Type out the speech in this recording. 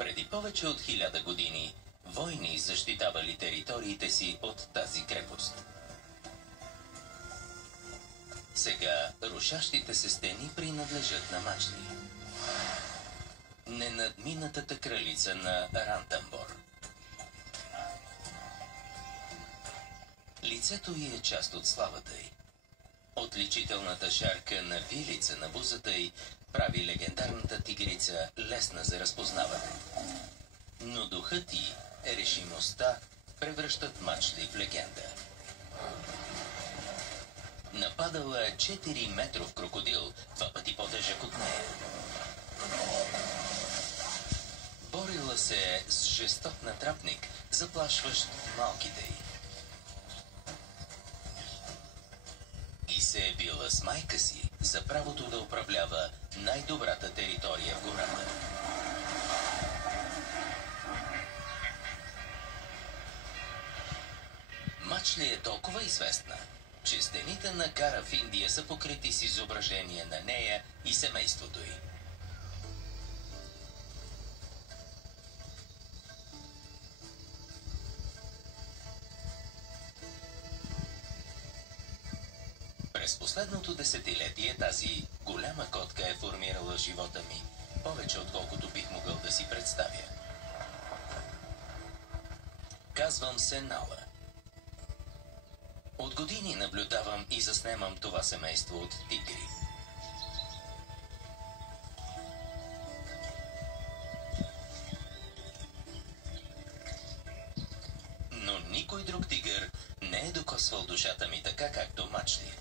Преди повече от 1000 години войни защитавали териториите си от тази крепост. Сега рушащите се стени принадлежат на Мачли, ненадминатата кралица на Рантамбор. Лицето й е част от славата й. Отличителната шарка на вилица на бузата й прави легендарната тигрица лесна за разпознаване. Но духът й, решимостта, превръщат Мачли в легенда. Нападала е 4-метров крокодил, 2 пъти по-тежък от нея. Борила се с жесток натрапник, заплашващ малките й. И се е била с майка си за правото да управлява най-добрата територия в гората. Мачли е толкова известна, че стените на гара в Индия са покрити с изображение на нея и семейството й. През последното десетилетие тази голяма котка е формирала живота ми повече отколкото бих могъл да си представя. Казвам се Нала. От години наблюдавам и заснемам това семейство от тигри. Но никой друг тигър не е докосвал душата ми така, както Мачли.